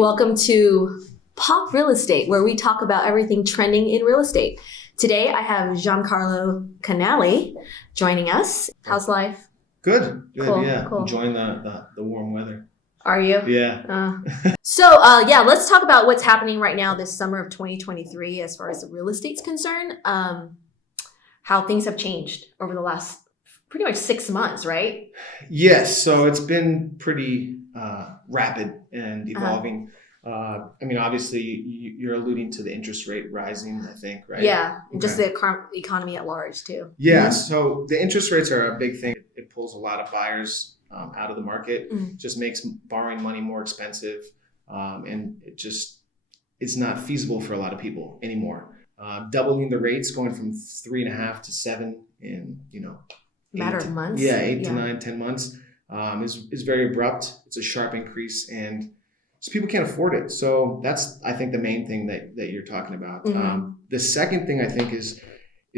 welcome to Pop Real Estate, where we talk about everything trending in real estate. Today, I have Giancarlo Canale joining us. How's life? Good. Cool, Yeah. cool. Enjoying the warm weather. Are you? Yeah. So, let's talk about what's happening right now this summer of 2023 as far as the real estate's concerned. How things have changed over the last pretty much 6 months, right? Yes. So it's been pretty rapid and evolving. Obviously, you're alluding to the interest rate rising, I think, right? Yeah, and Okay. just the economy at large, too. Yeah. Mhm. So the interest rates are a big thing. It pulls a lot of buyers out of the market. Mhm. Just makes borrowing money more expensive, and it's not feasible for a lot of people anymore. Doubling the rates, going from 3.5 to 7 in Matter of months? Yeah, 8 to Yeah. 9, 10 months is very abrupt. It's a sharp increase, and so people can't afford it. So that's, I think, the main thing that you're talking about. Mhm. The second thing I think is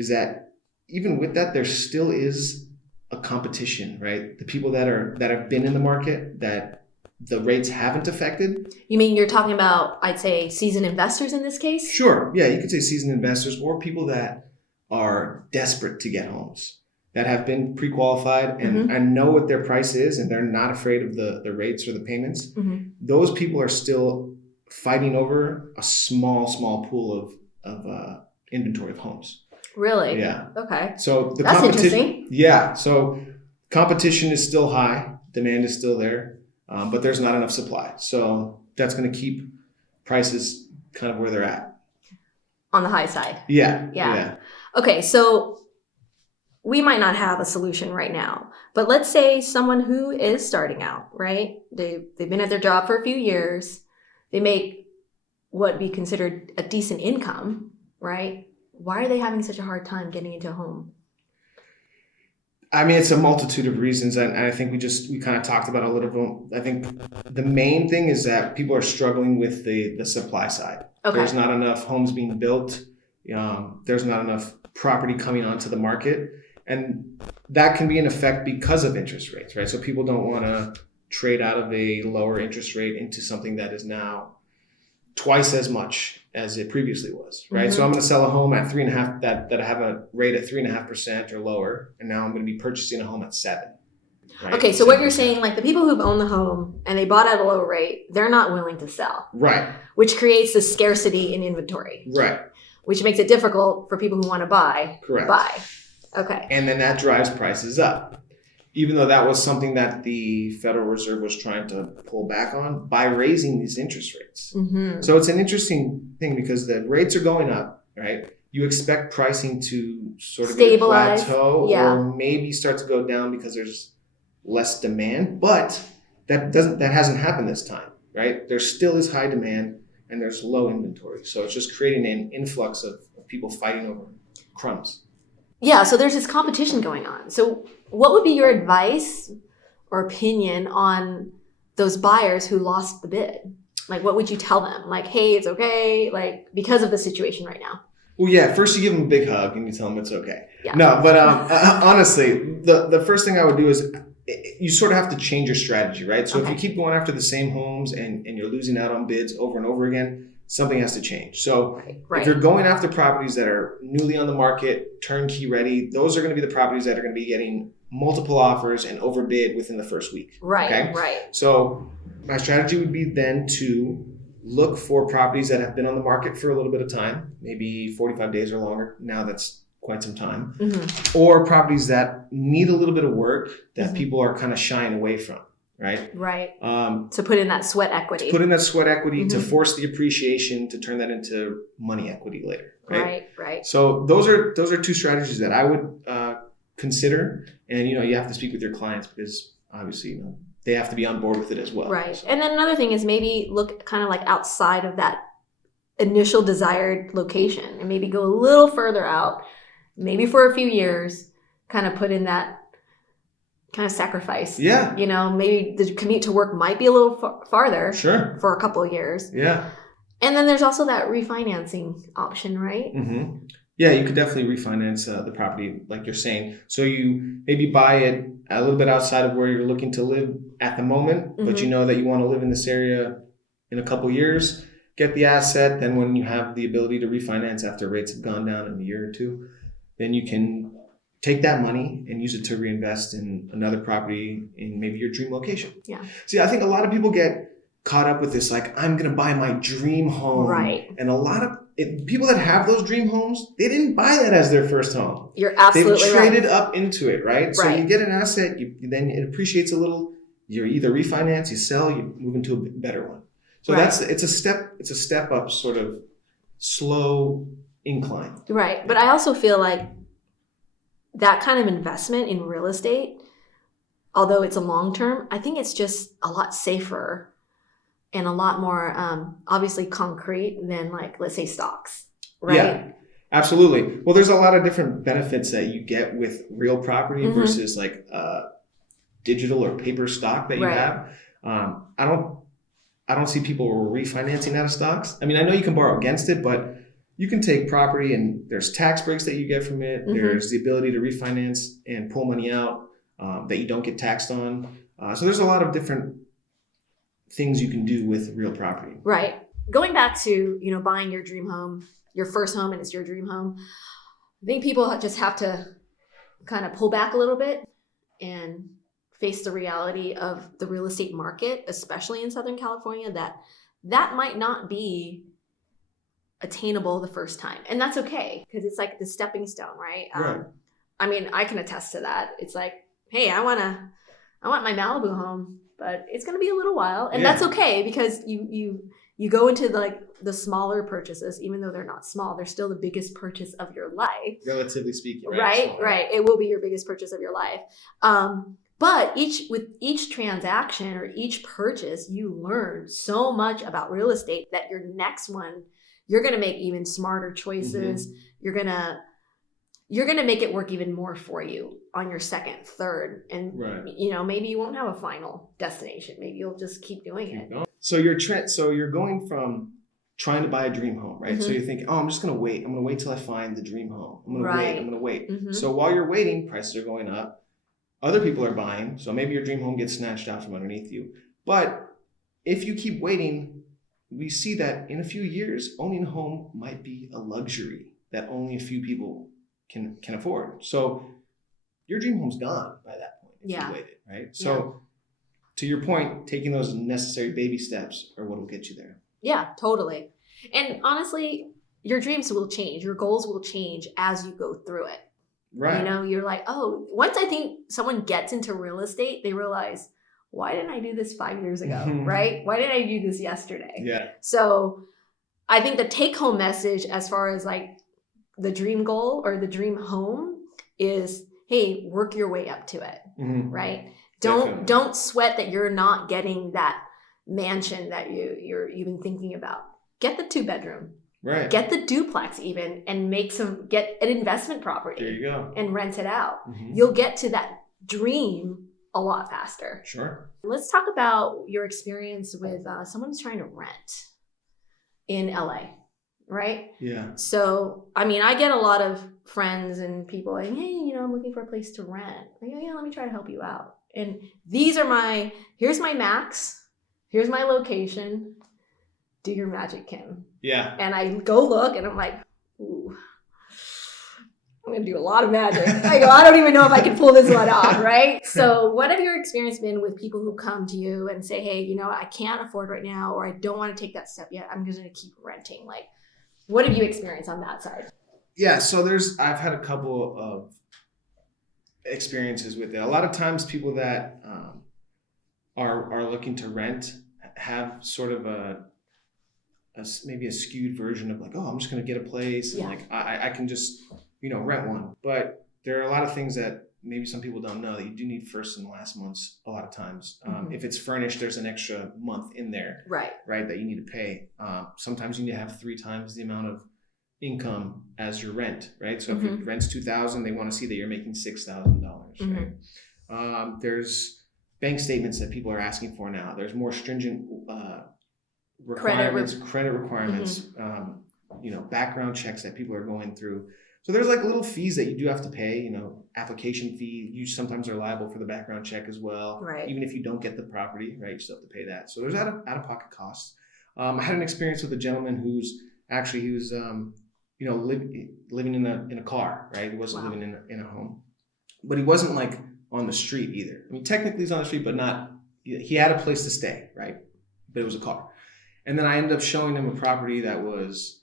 that even with that, there still is a competition, right? The people that have been in the market that the rates haven't affected. You mean you're talking about, I'd say, seasoned investors in this case? Sure. Yeah, you could say seasoned investors or people that are desperate to get homes, that have been pre-qualified and know what their price is, and they're not afraid of the rates or the payments. Mm-hmm. Those people are still fighting over a small pool of inventory of homes. Really? Yeah. Okay. So the That's competition. interesting. Yeah. So competition is still high. Demand is still there, but there's not enough supply. So that's going to keep prices kind of where they're at. On the high side. Yeah. Okay, so we might not have a solution right now, but let's say someone who is starting out, right? They've been at their job for a few years. They make what be considered a decent income, right? Why are they having such a hard time getting into a home? I mean, it's a multitude of reasons, and I think we kind of talked about a little bit. I think the main thing is that people are struggling with the supply side. Okay. There's not enough homes being built. There's not enough property coming onto the market, and that can be an effect because of interest rates, right? So people don't want to trade out of a lower interest rate into something that is now twice as much as it previously was, right? Mm-hmm. So I'm going to sell a home at 3.5 that I have a rate at 3.5% or lower, and now I'm going to be purchasing a home at 7. Right? Okay, so what you're saying, like the people who've owned the home and they bought at a low rate, they're not willing to sell, Right. which creates the scarcity in inventory, Right. which makes it difficult for people who want to buy. Correct. Buy. Okay. And then that drives prices up. Even though that was something that the Federal Reserve was trying to pull back on by raising these interest rates. Mm-hmm. So it's an interesting thing because the rates are going up, right? You expect pricing to sort of Stabilize. plateau Yeah. or maybe start to go down because there's less demand, but that hasn't happened this time, right? There still is high demand and there's low inventory. So it's just creating an influx of people fighting over crumbs. Yeah, so there's this competition going on. So what would be your advice or opinion on those buyers who lost the bid? Like, what would you tell them? Like, hey, it's okay, like, because of the situation right now. Well, yeah, first you give them a big hug and you tell them it's okay. Yeah. No, but honestly, the first thing I would do is you sort of have to change your strategy, right? So if you keep going after the same homes and you're losing out on bids over and over again, something has to change. So Right. if you're going after properties that are newly on the market, turnkey ready, those are going to be the properties that are going to be getting multiple offers and overbid within the first week. Right, Okay? right. So my strategy would be then to look for properties that have been on the market for a little bit of time, maybe 45 days or longer. Now that's quite some time. Mm-hmm. Or properties that need a little bit of work that Mm-hmm. people are kind of shying away from, right? Right. To put in that sweat equity. Put in that sweat equity to Mhm. force the appreciation to turn that into money equity later, right? Right. So those are two strategies that I would consider, and you have to speak with your clients because obviously they have to be on board with it as well. Right. So. And then another thing is maybe look kind of like outside of that initial desired location and maybe go a little further out, maybe for a few years, kind of put in that kind of sacrifice. Yeah. Maybe the commute to work might be a little farther. Sure. For a couple of years. Yeah. And then there's also that refinancing option, right? Mm-hmm. Yeah, you could definitely refinance the property, like you're saying. So you maybe buy it a little bit outside of where you're looking to live at the moment, but you know that you want to live in this area in a couple years, get the asset. Then when you have the ability to refinance after rates have gone down in a year or two, then you can take that money and use it to reinvest in another property in maybe your dream location. Yeah. See, I think a lot of people get caught up with this, like, I'm going to buy my dream home. Right. And a lot of people that have those dream homes, they didn't buy that as their first home. You're absolutely They've right. traded up into it, right? So Right. you get an asset, then it appreciates a little. You either refinance, you sell, you move into a better one. So Right. it's a step up, sort of slow incline. Right. But I also feel like that kind of investment in real estate, although it's a long term, I think it's just a lot safer and a lot more obviously concrete than, like, let's say, stocks, right? Yeah, absolutely. Well, there's a lot of different benefits that you get with real property Mhm. versus like digital or paper stock that you Right. have. I don't see people refinancing out of stocks. I mean, I know you can borrow against it, but you can take property and there's tax breaks that you get from it. Mhm. There's the ability to refinance and pull money out that you don't get taxed on. So there's a lot of different things you can do with real property. Right. Going back to, buying your dream home, your first home, and it's your dream home. I think people just have to kind of pull back a little bit and face the reality of the real estate market, especially in Southern California, that might not be attainable the first time. And that's okay, because it's like the stepping stone, right? Right. I mean, I can attest to that. It's like, hey, I want my Malibu home, but it's going to be a little while. And that's okay, because you go into the smaller purchases, even though they're not small, they're still the biggest purchase of your life. Relatively speaking, Right? So, Right. It will be your biggest purchase of your life. But with each transaction or each purchase, you learn so much about real estate that your next one, you're going to make even smarter choices. Mhm. You're going to make it work even more for you on your second, third. And, Right. Maybe you won't have a final destination. Maybe you'll just keep doing it. So you're going from trying to buy a dream home, right? So Mhm. you're thinking, oh, I'm just going to wait. I'm going to wait till I find the dream home. I'm going to wait. I'm going to wait. Mhm. So while you're waiting, prices are going up. Other people are buying. So maybe your dream home gets snatched out from underneath you. But if you keep waiting, we see that in a few years, owning a home might be a luxury that only a few people can afford. So your dream home's gone by that point if you waited, right? So to your point, taking those necessary baby steps are what will get you there. Yeah, totally. And honestly, your dreams will change. Your goals will change as you go through it. Right. You're like, oh, once I think someone gets into real estate, they realize, why didn't I do this 5 years ago, right? Why didn't I do this yesterday? Yeah. So I think the take home message as far as like the dream goal or the dream home is, hey, work your way up to it, right? Don't sweat that you're not getting that mansion that you've been thinking about. Get the 2-bedroom. Right. Get the duplex even, and get an investment property. There you go. And rent it out. Mm-hmm. You'll get to that dream a lot faster. Sure. Let's talk about your experience with someone who's trying to rent in LA, right? Yeah. So, I mean, I get a lot of friends and people like, hey, I'm looking for a place to rent. I go, yeah, let me try to help you out. And here's my max, here's my location. Do your magic, Kim. Yeah. And I go look and I'm like, ooh, I'm going to do a lot of magic. I go, I don't even know if I can pull this one off, right? So what have your experience been with people who come to you and say, hey, I can't afford right now, or I don't want to take that step yet. I'm just going to keep renting. Like, what have you experienced on that side? Yeah. So I've had a couple of experiences with it. A lot of times people that are looking to rent have sort of maybe a skewed version of like, oh, I'm just going to get a place and like I can just rent one. But there are a lot of things that maybe some people don't know that you do need first and last months a lot of times. If it's furnished, there's an extra month in there, right, that you need to pay. Sometimes you need to have 3 times the amount of income as your rent, right? So if your rent's $2,000, they want to see that you're making $6,000, right? There's bank statements that people are asking for now. There's more stringent credit requirements, background checks that people are going through. So there's like little fees that you do have to pay, application fee. You sometimes are liable for the background check as well. Right. Even if you don't get the property, right, you still have to pay that. So there's out of pocket costs. I had an experience with a gentleman who's actually he was living in a car, right? He wasn't Wow. living in a home, but he wasn't like on the street either. I mean, technically he's on the street, but not. He had a place to stay, right? But it was a car. And then I ended up showing him a property that was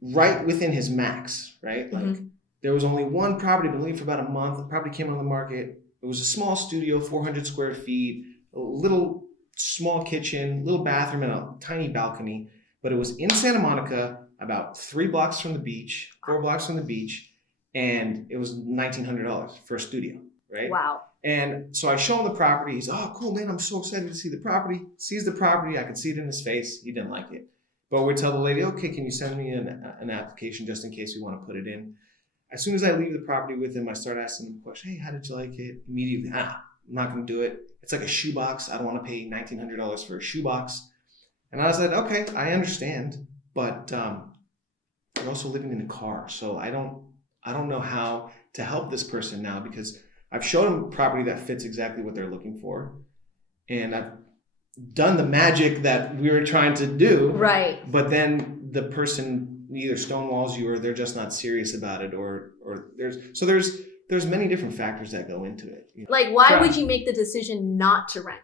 right within his max, right? Like there was only one property, been for about a month. The property came on the market. It was a small studio, 400 square feet, a little small kitchen, little bathroom, and a tiny balcony. But it was in Santa Monica, about 3 blocks from the beach, 4 blocks from the beach, and it was $1,900 for a studio, right? Wow. And so I show him the property. He's, oh, cool, man. I'm so excited to see the property. Sees the property. I could see it in his face. He didn't like it. But we tell the lady, okay, can you send me an application just in case we want to put it in? As soon as I leave the property with him, I start asking him a question. Hey, how did you like it? Immediately, I'm not going to do it. It's like a shoebox. I don't want to pay $1,900 for a shoebox. And I was like, okay, I understand. But you're also living in a car. So I don't know how to help this person now because I've showed them a property that fits exactly what they're looking for. And I've done the magic that we were trying to do. Right. But then the person either stonewalls you or they're just not serious about it or there's many different factors that go into it. You know? Like, why would you make the decision not to rent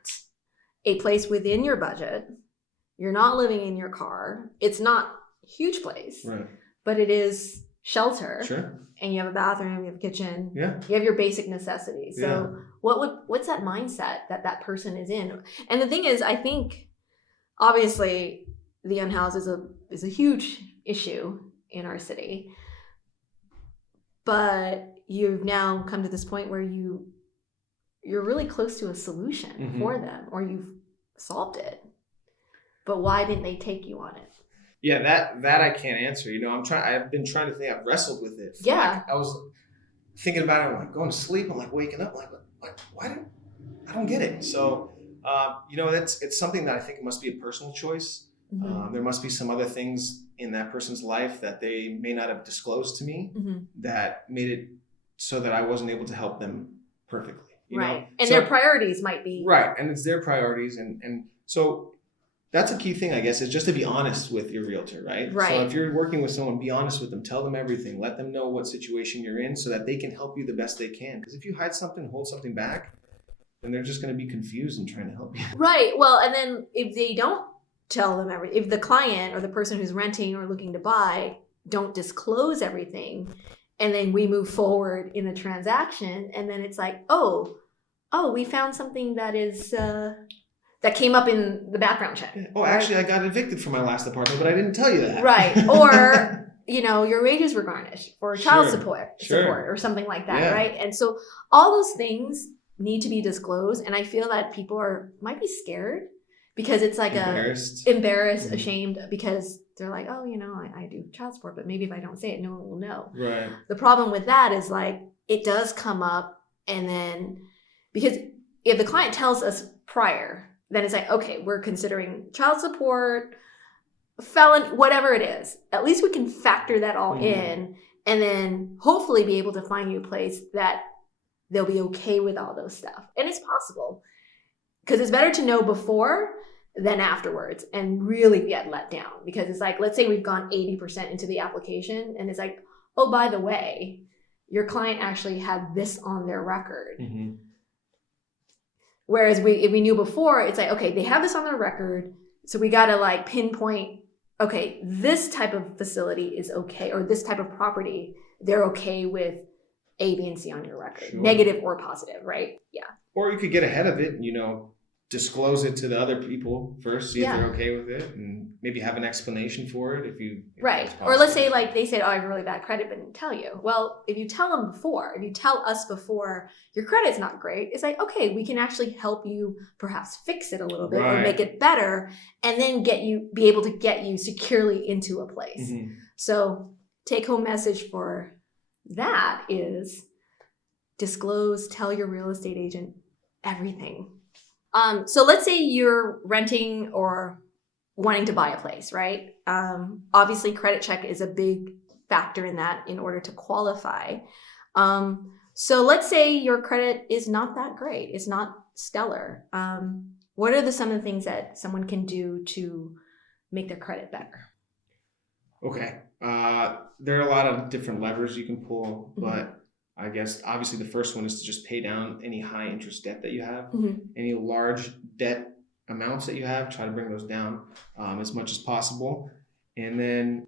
a place within your budget? You're not living in your car. It's not a huge place, right? But it is shelter. Sure. And you have a bathroom, you have a kitchen, yeah. You have your basic necessities. So yeah. what's that mindset that person is in? And the thing is, I think obviously the unhoused is a huge issue in our city. But you've now come to this point where you're really close to a solution for them, or you've solved it. But why didn't they take you on it? Yeah, that I can't answer. You know, I've been trying to think. I've wrestled with it. Yeah. I was thinking about it. I'm like going to sleep. I'm like waking up. I'm like why I don't get it. So, it's something that I think must be a personal choice. There must be some other things in that person's life that they may not have disclosed to me that made it so that I wasn't able to help them perfectly. You know? And their priorities might be. Right. And it's their priorities. And so that's a key thing, I guess, is just to be honest with your realtor, right? Right. So if you're working with someone, be honest with them. Tell them everything. Let them know what situation you're in so that they can help you the best they can. Because if you hide something, hold something back, then they're just going to be confused and trying to help you. Right. Well, and then if they don't tell them everything, if the client or the person who's renting or looking to buy don't disclose everything, and then we move forward in a transaction, and then it's like, oh, we found something that is... that came up in the background check. Oh, actually, I got evicted from my last apartment, but I didn't tell you that. Right. Or, your wages were garnished or child support Sure. or something like that, right? And so all those things need to be disclosed. And I feel that people might be scared because it's like embarrassed, ashamed, because they're like, oh, I do child support, but maybe if I don't say it, no one will know. Right. The problem with that is like, it does come up, and then because if the client tells us prior, then it's like, okay, we're considering child support, felon, whatever it is. At least we can factor that all in, and then hopefully be able to find you a place that they'll be okay with all those stuff. And it's possible, because it's better to know before than afterwards and really get let down. Because it's like, let's say we've gone 80% into the application, and it's like, oh, by the way, your client actually had this on their record. Whereas if we knew before, it's like, okay, they have this on their record, so we got to like pinpoint, okay, this type of facility is okay, or this type of property, they're okay with A, B, and C on your record, negative or positive, right? Yeah. Or you could get ahead of it, disclose it to the other people first, see if they're okay with it, and maybe have an explanation for it if right. Or let's say like they said, oh, I have really bad credit, but didn't tell you. Well, if you tell them before, if you tell us before your credit's not great, it's like, okay, we can actually help you perhaps fix it a little bit or make it better, and then be able to get you securely into a place. So take home message for that is disclose, tell your real estate agent everything. So let's say you're renting or wanting to buy a place, right? Obviously, credit check is a big factor in that in order to qualify. So let's say your credit is not that great. It's not stellar. What are some of the things that someone can do to make their credit better? Okay. There are a lot of different levers you can pull, but I guess obviously the first one is to just pay down any high interest debt that you have, any large debt amounts that you have, try to bring those down as much as possible. And then,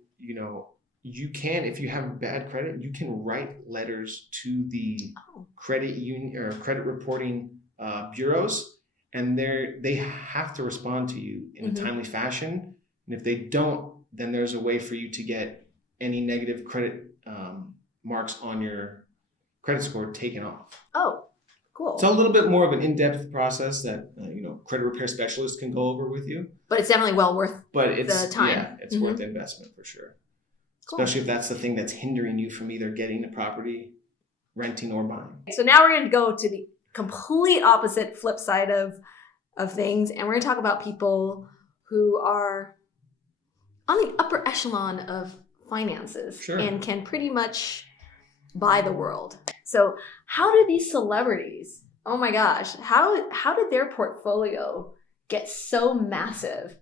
you can, if you have bad credit, you can write letters to the credit union or credit reporting bureaus, and they have to respond to you in a timely fashion. And if they don't, then there's a way for you to get any negative credit marks on your credit score taken off. Oh, cool. It's a little bit more of an in-depth process that credit repair specialists can go over with you. But it's definitely well worth the time. Yeah, it's worth the investment for sure. Cool. Especially if that's the thing that's hindering you from either getting the property, renting, or buying. So now we're going to go to the complete opposite flip side of things, and we're going to talk about people who are on the upper echelon of finances and can pretty much buy the world. So how do these celebrities, oh my gosh, how did their portfolio get so massive?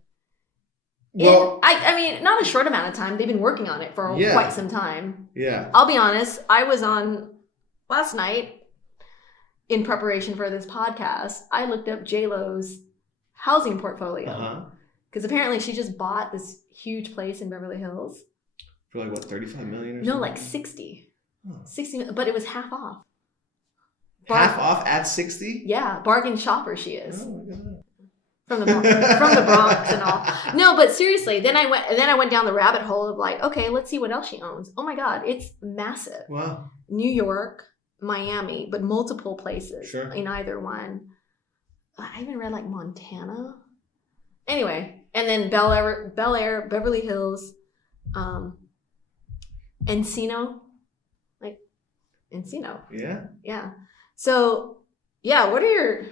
Well, I mean, not a short amount of time. They've been working on it for quite some time. Yeah. I'll be honest, I was on last night in preparation for this podcast. I looked up J-Lo's housing portfolio because apparently she just bought this huge place in Beverly Hills. For like what, 35 million or something? No, like 60. 60, but it was half off. Half off at 60? Yeah, bargain shopper she is. Oh my God. From the Bronx and all. No, but seriously, then I went down the rabbit hole of like, okay, let's see what else she owns. Oh my God, it's massive. Wow. New York, Miami, but multiple places Sure. in either one. I even read like Montana. Anyway, and then Bel Air, Beverly Hills, Encino. Like Encino. Yeah. Yeah. So, yeah, what are your...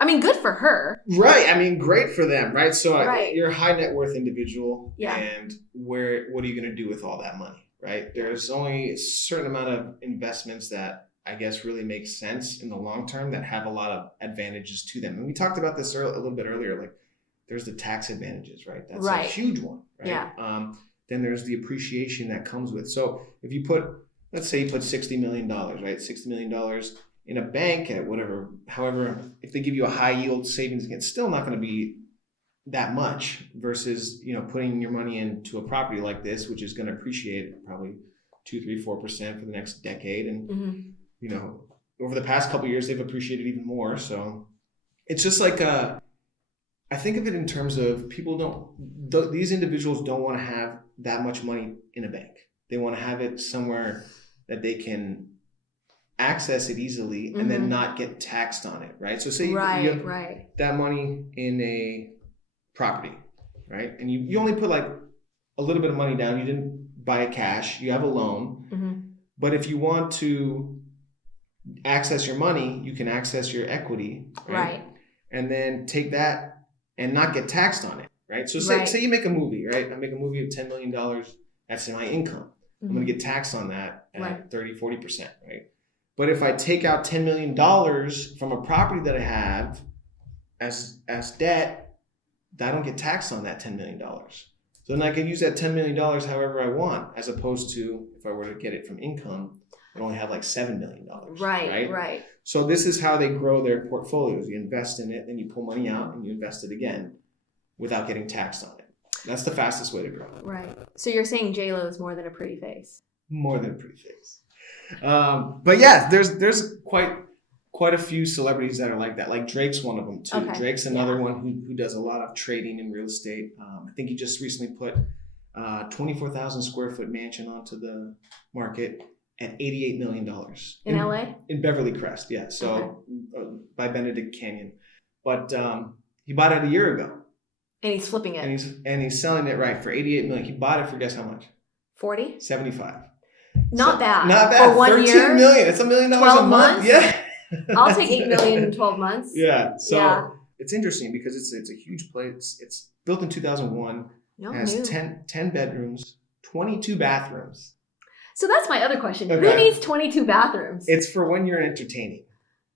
I mean, good for her. Right. I mean, great for them, right? So you're a high net worth individual, and what are you going to do with all that money, right? There's only a certain amount of investments that I guess really make sense in the long term that have a lot of advantages to them. And we talked about this a little bit earlier, like there's the tax advantages, right? That's a huge one, right? Yeah. Then there's the appreciation that comes with. So if you let's say you put $60 million, right? $60 million in a bank at however, if they give you a high yield savings, it's still not going to be that much versus, putting your money into a property like this, which is going to appreciate probably 2, 3, 4% for the next decade. And, over the past couple of years, they've appreciated even more. So it's just like, I think of it in terms of these individuals don't want to have that much money in a bank. They want to have it somewhere that they can access it easily and then not get taxed on it, right? So say you have that money in a property, right? And you only put like a little bit of money down. You didn't buy it cash. You have a loan. But if you want to access your money, you can access your equity, right? And then take that and not get taxed on it, right? So say you make a movie, right? I make a movie of $10 million. That's my income. I'm going to get taxed on that at 30, 40%, right? But if I take out $10 million from a property that I have as debt, I don't get taxed on that $10 million. So then I can use that $10 million however I want, as opposed to if I were to get it from income, I'd only have like $7 million. Right. So this is how they grow their portfolios. You invest in it, then you pull money out and you invest it again without getting taxed on it. That's the fastest way to grow. Right. So you're saying J-Lo is more than a pretty face? More than a pretty face. But yeah, there's quite a few celebrities that are like that. Like Drake's one of them too. Okay. Drake's another one who does a lot of trading in real estate. I think he just recently put 24,000 square foot mansion onto the market at $88 million. In LA? In Beverly Crest, yeah. So by Benedict Canyon. But he bought it a year ago. And he's flipping it. And he's selling it for $88 million. He bought it for guess how much? 40? 75. Not bad. Not bad. For 1 year? $13 million. It's $1 million a month. Yeah. I'll take $8 million in 12 months. Yeah. So it's interesting because it's a huge place. It's built in 2001. Has 10 bedrooms, 22 bathrooms. So that's my other question. Okay. Who needs 22 bathrooms? It's for when you're entertaining.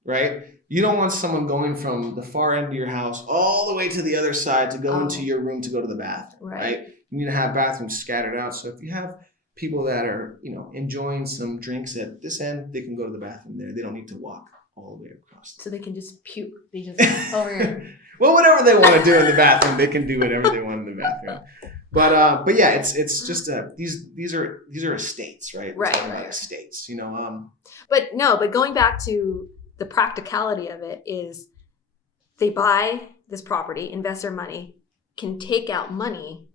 right? You don't want someone going from the far end of your house all the way to the other side to go into your room to go to the bathroom, right? You need to have bathrooms scattered out. So if you have people that are, enjoying some drinks at this end, they can go to the bathroom there. They don't need to walk all the way across. So they can just puke. They just over here. Well, whatever they want to do in the bathroom, they can do whatever they want in the bathroom. But yeah, it's just these are estates, right? Right. Estates, But going back to the practicality of it is they buy this property, invest their money, can take out money,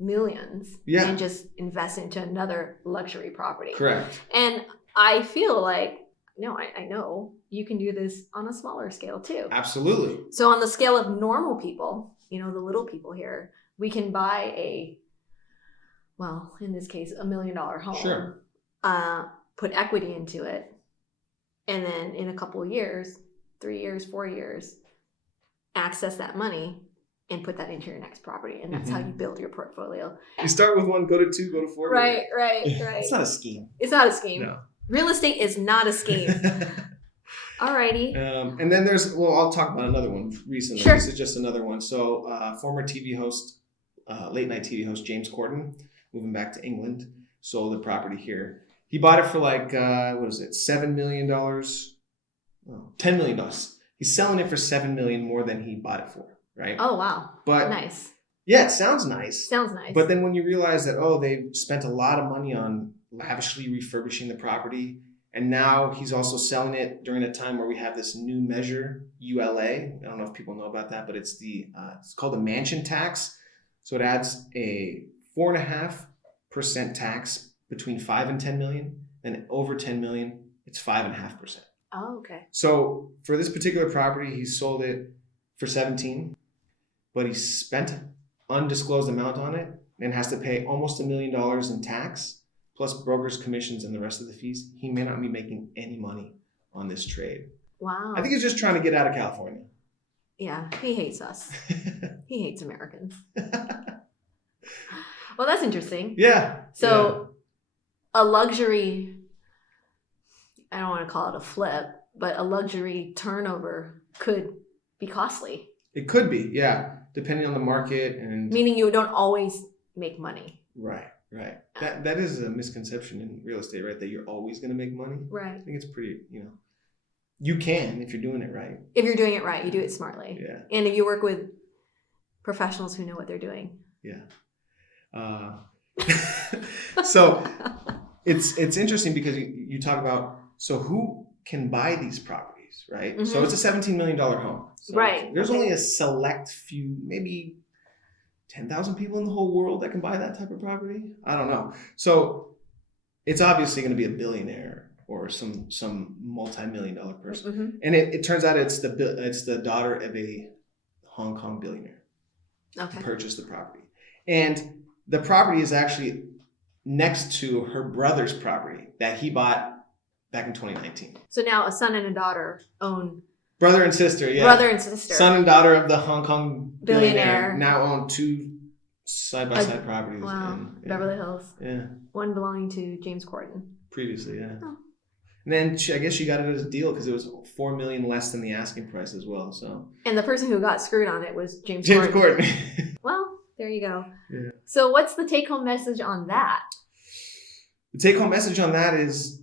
millions, and just invest into another luxury property. Correct. And I feel like, I know you can do this on a smaller scale too. Absolutely. So on the scale of normal people, the little people here, we can buy in this case, $1 million home. Sure. Put equity into it. And then in a couple of years, 3 years, 4 years, access that money and put that into your next property. And that's how you build your portfolio. You start with 1, go to 2, go to 4. Right. It's not a scheme. It's not a scheme. No. Real estate is not a scheme. Alrighty. And then I'll talk about another one recently. Sure. This is just another one. So former TV host, late night TV host James Corden, moving back to England, sold a property here. He bought it for $7 million? Oh, $10 million. He's selling it for $7 million more than he bought it for, right? Oh, wow. But nice. Yeah, it sounds nice. Sounds nice. But then when you realize that, they spent a lot of money on lavishly refurbishing the property, and now he's also selling it during a time where we have this new measure, ULA. I don't know if people know about that, but it's called the mansion tax. So it adds a 4.5% tax between 5 and 10 million, and over 10 million, it's 5.5%. Oh, okay. So for this particular property, he sold it for 17, but he spent undisclosed amount on it and has to pay almost $1 million in tax, plus broker's commissions and the rest of the fees. He may not be making any money on this trade. Wow. I think he's just trying to get out of California. Yeah, he hates us. He hates Americans. Well, that's interesting. Yeah. So a luxury, I don't want to call it a flip, but a luxury turnover could be costly. It could be, yeah, depending on the market and meaning you don't always make money. Right. That is a misconception in real estate, right? That you're always going to make money. Right. I think it's pretty, you can if you're doing it right. If you're doing it right, you do it smartly. Yeah. And if you work with professionals who know what they're doing. Yeah. So it's interesting because you talk about, so who can buy these properties, right? Mm-hmm. So it's a $17 million home. So right. There's only a select few, maybe 10,000 people in the whole world that can buy that type of property. I don't know. So it's obviously going to be a billionaire or some multi-million-dollar person. Mm-hmm. And it turns out it's the daughter of a Hong Kong billionaire. Okay. Purchased the property. And the property is actually next to her brother's property that he bought back in 2019. So now a son and a daughter own... Brother and sister, yeah. Brother and sister. Son and daughter of the Hong Kong billionaire now own 2 side-by-side properties. Wow. Beverly Hills. Yeah. One belonging to James Corden. Previously, yeah. Oh. And then I guess she got it as a deal because it was $4 million less than the asking price as well. So. And the person who got screwed on it was James Corden. Well, there you go. Yeah. So what's the take-home message on that? The take-home message on that is,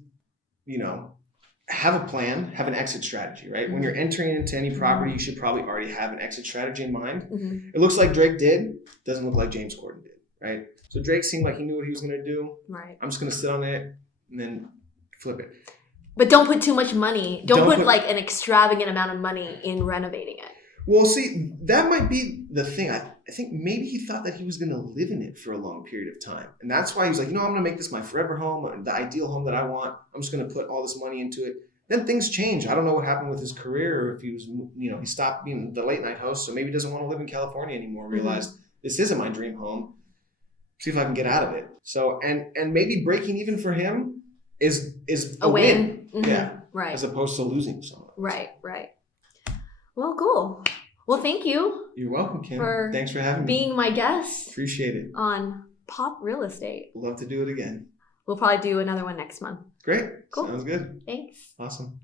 have a plan, have an exit strategy, right? Mm-hmm. When you're entering into any property, you should probably already have an exit strategy in mind. Mm-hmm. It looks like Drake did, doesn't look like James Corden did, right? So Drake seemed like he knew what he was going to do. Right. I'm just going to sit on it and then flip it. But don't put too much money. Don't put like an extravagant amount of money in renovating it. Well, see, that might be the thing. I think maybe he thought that he was going to live in it for a long period of time. And that's why he was like, I'm going to make this my forever home, the ideal home that I want. I'm just going to put all this money into it. Then things change. I don't know what happened with his career, or if he was, he stopped being the late night host. So maybe he doesn't want to live in California anymore. Realized this isn't my dream home. See if I can get out of it. So, and maybe breaking even for him is a win. Mm-hmm. Yeah. Right. As opposed to losing someone. Right. Well, cool. Well, thank you. You're welcome, Kim. Thanks for having me. Being my guest. Appreciate it. On Pop Real Estate. Love to do it again. We'll probably do another one next month. Great. Cool. Sounds good. Thanks. Awesome.